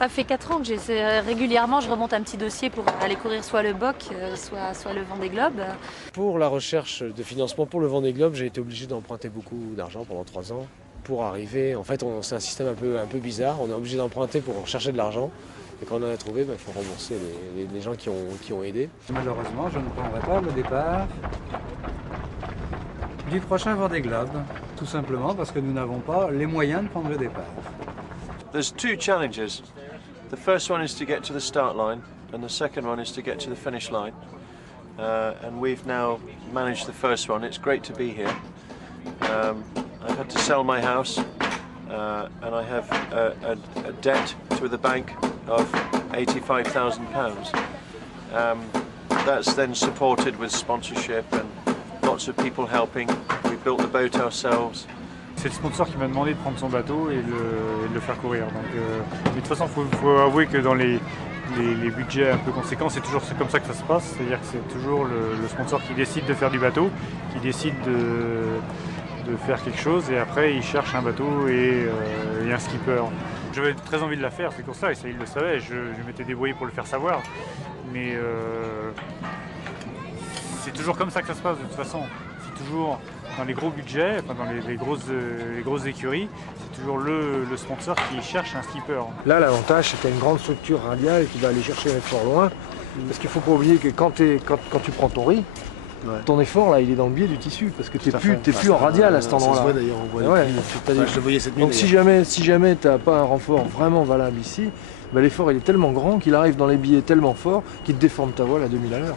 Ça fait 4 ans que j'essaie régulièrement, je remonte un petit dossier pour aller courir soit le BOC, soit le Vendée Globe. Pour la recherche de financement pour le Vendée Globe, j'ai été obligé d'emprunter beaucoup d'argent pendant 3 ans pour arriver. En fait, c'est un système un peu bizarre. On est obligé d'emprunter pour chercher de l'argent. Et quand on en a trouvé, il faut rembourser les gens qui ont aidé. Malheureusement, je ne prendrai pas le départ du prochain Vendée Globe, tout simplement parce que nous n'avons pas les moyens de prendre le départ. There's 2 challenges. The first one is to get to the start line, and the second one is to get to the finish line. And we've now managed the first one. It's great to be here. I've had to sell my house, and I have a debt to the bank of £85,000. That's then supported with sponsorship and lots of people helping. We built the boat ourselves. C'est le sponsor qui m'a demandé de prendre son bateau et de le faire courir. Donc, mais de toute façon, il faut avouer que dans les budgets un peu conséquents, c'est comme ça que ça se passe. C'est-à-dire que c'est toujours le sponsor qui décide de faire du bateau, qui décide de faire quelque chose, et après il cherche un bateau et un skipper. J'avais très envie de la faire, c'est pour ça, et ça il le savait, je m'étais débrouillé pour le faire savoir. Mais c'est toujours comme ça que ça se passe de toute façon. C'est toujours dans les gros budgets, enfin dans les grosses écuries, c'est toujours le sponsor qui cherche un skipper. Là, l'avantage, c'est que tu as une grande structure radiale qui va aller chercher l'effort loin. Parce qu'il ne faut pas oublier que quand tu prends ton riz, ton effort, là, il est dans le biais du tissu. Parce que tu n'es plus en radial à cet endroit-là. Ça se voit d'ailleurs, on voit je le voyais cette nuit. Donc si jamais tu n'as pas un renfort vraiment valable ici, bah, l'effort il est tellement grand qu'il arrive dans les biais tellement forts qu'il te déforme ta voile à 2000 à l'heure.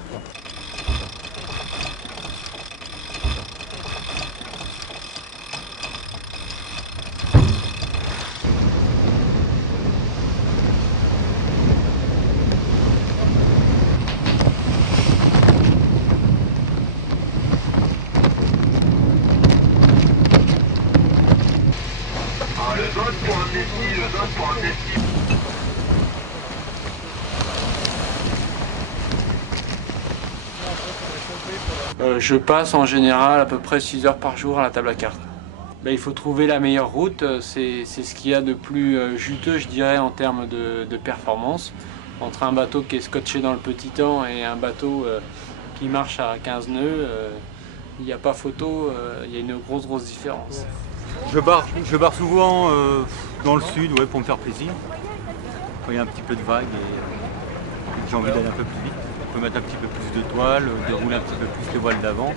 Je passe en général à peu près 6 heures par jour à la table à cartes. Il faut trouver la meilleure route, c'est ce qu'il y a de plus juteux, je dirais, en termes de performance. Entre un bateau qui est scotché dans le petit temps et un bateau qui marche à 15 nœuds, il n'y a pas photo, il y a une grosse différence. Je barre souvent dans le sud, pour me faire plaisir. Quand il y a un petit peu de vagues et que j'ai envie d'aller un peu plus vite. On peut mettre un petit peu plus de toile, dérouler un petit peu plus les voiles d'avant.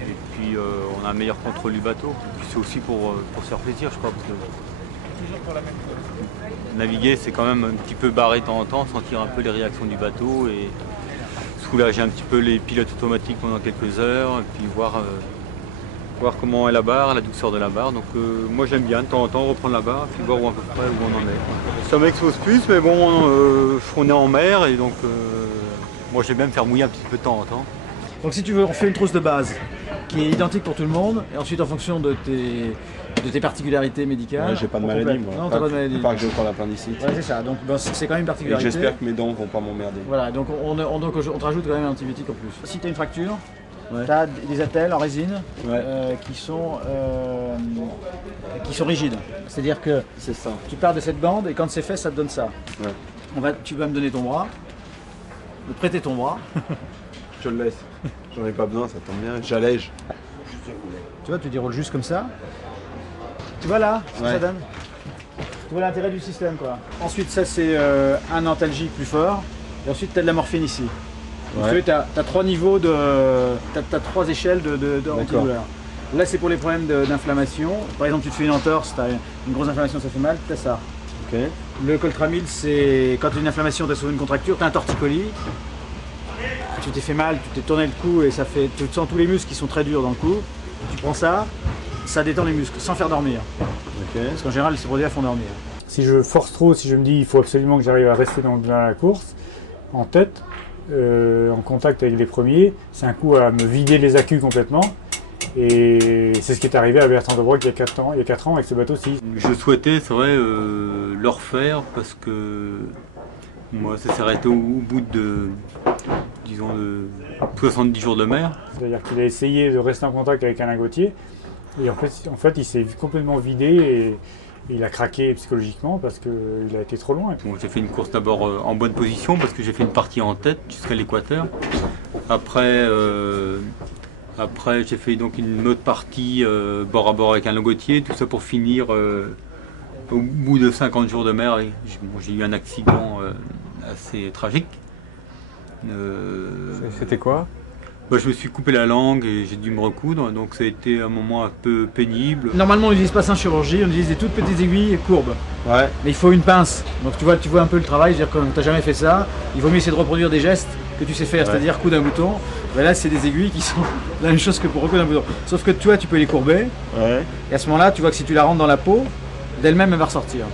Et puis on a un meilleur contrôle du bateau. Puis c'est aussi pour se faire plaisir, je crois. Parce que naviguer, c'est quand même un petit peu barrer de temps en temps, sentir un peu les réactions du bateau et soulager un petit peu les pilotes automatiques pendant quelques heures. Et puis voir comment est la barre, la douceur de la barre. Donc moi j'aime bien de temps en temps reprendre la barre et puis voir à peu près où on en est. Ça m'expose plus, mais bon, on est en mer et donc moi j'aime bien me faire mouiller un petit peu de temps en temps. Donc si tu veux, on fait une trousse de base qui est identique pour tout le monde, et ensuite en fonction de tes particularités médicales. Ouais, j'ai pas de maladie moi. Non, t'as pas de maladie. Pas que j'ai encore l'appendicite. Ouais, c'est ça, donc c'est quand même une particularité. Et j'espère que mes dents vont pas m'emmerder. Voilà, donc on te rajoute quand même un antibiotique en plus. Si tu as une fracture, tu as des attelles en résine qui sont rigides. C'est-à-dire que tu pars de cette bande et quand c'est fait, ça te donne ça. Ouais. Tu vas me donner ton bras, me prêter ton bras. Je le laisse. J'en ai pas besoin, ça tombe bien. J'allège. Tu vois, tu déroules juste comme ça. Tu vois là ce que ça donne. Tu vois l'intérêt du système, quoi. Ensuite, ça c'est un antalgique plus fort. Et ensuite, tu as de la morphine ici. Donc tu as 3 niveaux t'as 3 échelles d'antidouleur. Là c'est pour les problèmes d'inflammation. Par exemple tu te fais une entorse, tu as une grosse inflammation, ça fait mal, tu as ça. Le Coltramil, c'est quand tu as une inflammation, tu as souvent une contracture, tu as un torticolis. Tu t'es fait mal, tu t'es tourné le cou et tu sens tous les muscles qui sont très durs dans le cou. Tu prends ça, ça détend les muscles sans faire dormir. Parce qu'en général ces produits font dormir. Si je force trop, si je me dis il faut absolument que j'arrive à rester dans la course, en tête, en contact avec les premiers, c'est un coup à me vider les accus complètement. Et c'est ce qui est arrivé à Bertrand de Broc il y a 4 ans avec ce bateau-ci. Je souhaitais, c'est vrai, le refaire parce que moi ça s'est arrêté au bout de 70 jours de mer. C'est-à-dire qu'il a essayé de rester en contact avec un lingotier et en fait il s'est complètement vidé il a craqué psychologiquement parce qu'il a été trop loin. Bon, j'ai fait une course d'abord en bonne position parce que j'ai fait une partie en tête jusqu'à l'équateur. Après, j'ai fait donc une autre partie bord à bord avec un logotier, tout ça pour finir au bout de 50 jours de mer. J'ai eu un accident assez tragique. C'était quoi? Je me suis coupé la langue et j'ai dû me recoudre, donc ça a été un moment un peu pénible. Normalement, on n'utilise pas ça en chirurgie, on utilise des toutes petites aiguilles courbes. Ouais. Mais il faut une pince. Donc tu vois un peu le travail, c'est-à-dire que quand tu n'as jamais fait ça, il vaut mieux essayer de reproduire des gestes que tu sais faire, c'est-à-dire coudre un bouton. Ben là, c'est des aiguilles qui sont la même chose que pour recoudre un bouton. Sauf que toi, tu peux les courber. Ouais. Et à ce moment-là, tu vois que si tu la rentres dans la peau, d'elle-même, elle va ressortir.